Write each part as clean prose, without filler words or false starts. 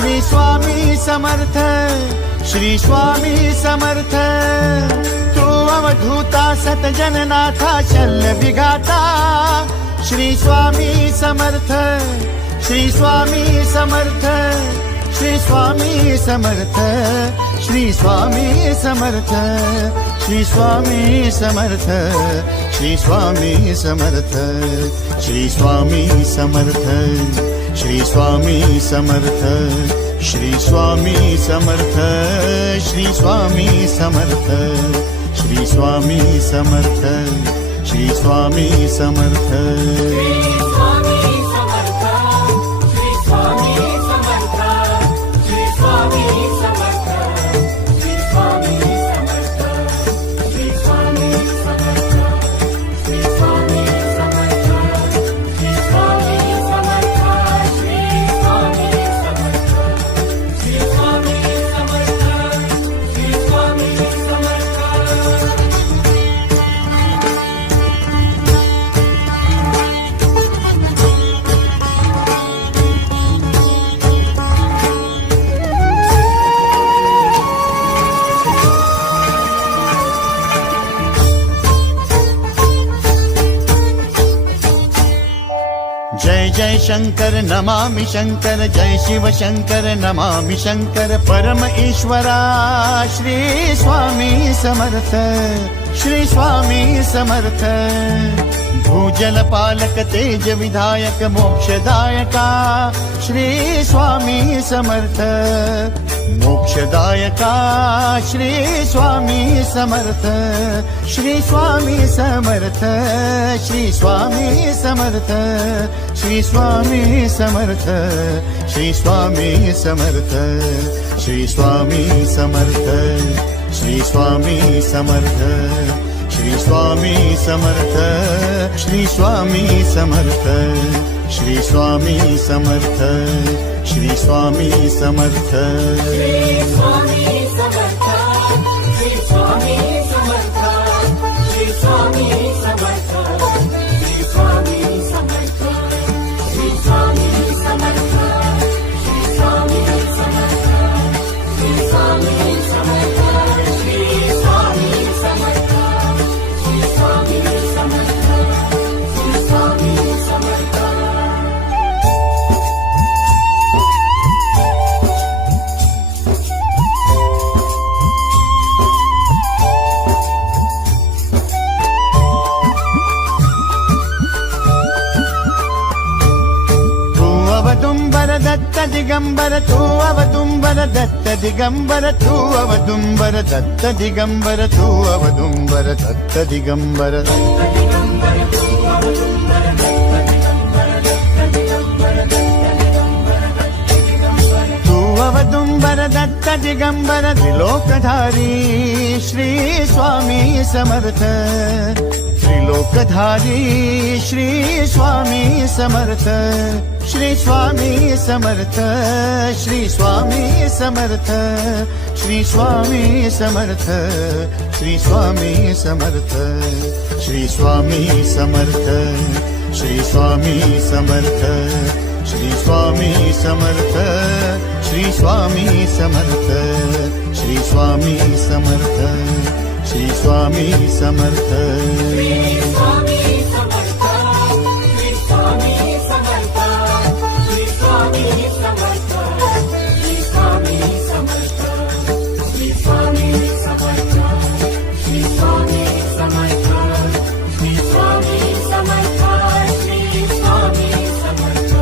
श्री स्वामी समर्थ, श्री स्वामी समर्थ। तू अवधूता सतजननाथा शल्य विघाता, श्री स्वामी समर्थ, श्री स्वामी समर्थ, श्री स्वामी समर्थ, श्री स्वामी समर्थ, श्री स्वामी समर्थ, श्री स्वामी समर्थ, श्री स्वामी समर्थ, श्री स्वामी समर्थ, श्री स्वामी समर्थ, श्री स्वामी समर्थ, श्री स्वामी समर्थ, श्री स्वामी समर्थ। जय जय शंकर नमामि शंकर, जय शिव शंकर नमामि शंकर। परम ईश्वरा श्री स्वामी समर्थ, श्री स्वामी समर्थ। भूजल पालक तेज विधायक मोक्षदायका, श्री स्वामी समर्थ। मोक्षदायका श्री स्वामी समर्थ, श्री स्वामी समर्थ, श्री स्वामी समर्थ, श्री स्वामी समर्थ, श्री स्वामी समर्थ, श्री स्वामी समर्थ, श्री स्वामी समर्थ, श्री स्वामी समर्थ, श्री स्वामी समर्थ, श्री स्वामी समर्थ, श्री स्वामी समर्थ। श्री स्वामी समर्थ, श्री स्वामी समर्थ, श्री स्वामी समर्थ, श्री स्वामी समर्थ, श्री स्वामी समर्थ, श्री स्वामी समर्थ, श्री स्वामी समर्थ, श्री स्वामी समर्थ, श्री स्वामी समर्थ, श्री स्वामी समर्थ। अवदुम्बर दत्त दिगंबर, तू अवदुम्बर दत्त दिगंबर, तू अवदुम्बर दत्त दिगंबर, तू अवदुम्बर दत्त दिगंबर। तू अवदुम्बर दत्त दिगंबर, त्रिलोकधारी श्री स्वामी समर्थ। त्रिलोकधारी श्री स्वामी समर्थ, श्री स्वामी समर्थ, श्री स्वामी समर्थ, श्री स्वामी समर्थ, श्री स्वामी समर्थ, श्री स्वामी समर्थ, श्री स्वामी समर्थ, श्री स्वामी समर्थ, श्री स्वामी समर्थ, श्री स्वामी समर्थ, श्री स्वामी समर्थ। श्री स्वामी समर्थ, श्री स्वामी समर्थ, श्री स्वामी समर्थ, श्री स्वामी समर्थ, श्री स्वामी समर्थ, श्री स्वामी समर्थ, श्री स्वामी समर्थ, श्री स्वामी समर्थ,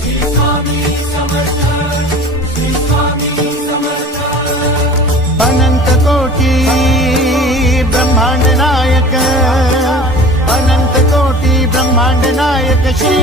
श्री स्वामी समर्थ, श्री स्वामी समर्थ। अनंत कोटी ब्रह्मांड नायक, अनंत कोटी ब्रह्मांड नायक श्री